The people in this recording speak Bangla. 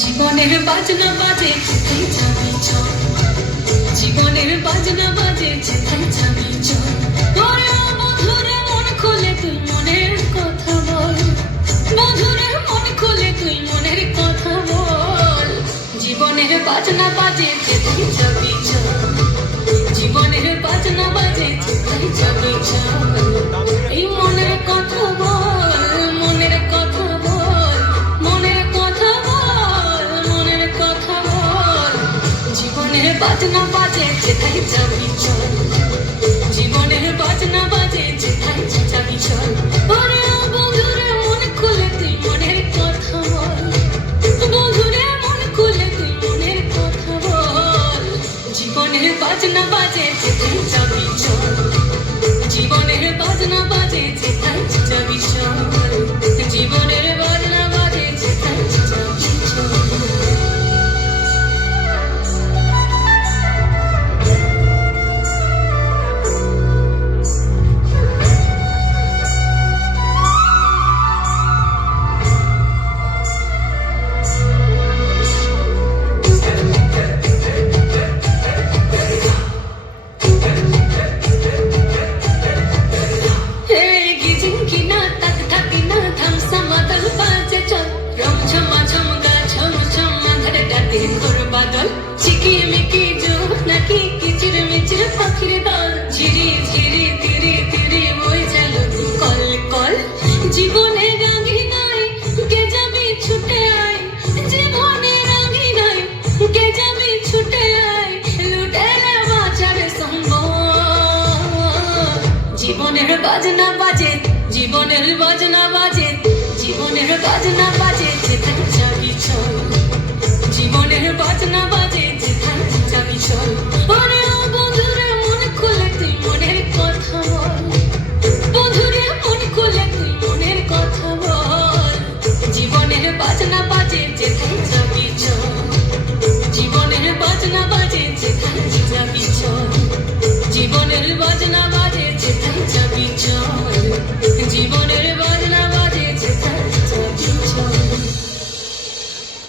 জীবনের বাজনা বাজে যেথায় যাবি চল, জীবনের বাজনা বাজে যেথায় যাবি চল। ওরে ও বধুরে মন খুলে তুই মনের কথা বল, বধুরে মন খুলে তুই মনের কথা বল। জীবনের বাজনা বাজে যেথায় যাবি চল, জীবনের বাজনা বাজে যেথায় যাবি চল। এই মনের কথা বল, মনের কথা বল, মনের কথা বল, মনের কথা বল। জীবনের বাজনা বাজে যেথায় যাবি চল, জীবনের বাজনা বাজে যেথায় যাবি চল। ওরে ও বন্ধুরে মন খুলে তুই মনের কথা বল, বন্ধুরে মন খুলে তুই মনের কথা বল। জীবনের বাজনা বাজে যেথায় যাবি চল, জীবনের বাজনা বাজে যেথায় যাবি চল, জীবনের বাজনা বাজে যেথায় যাবি চল। জীবনের বাজনা বাজে, জীবনের বাজনা বাজে, জীবনের বাজনা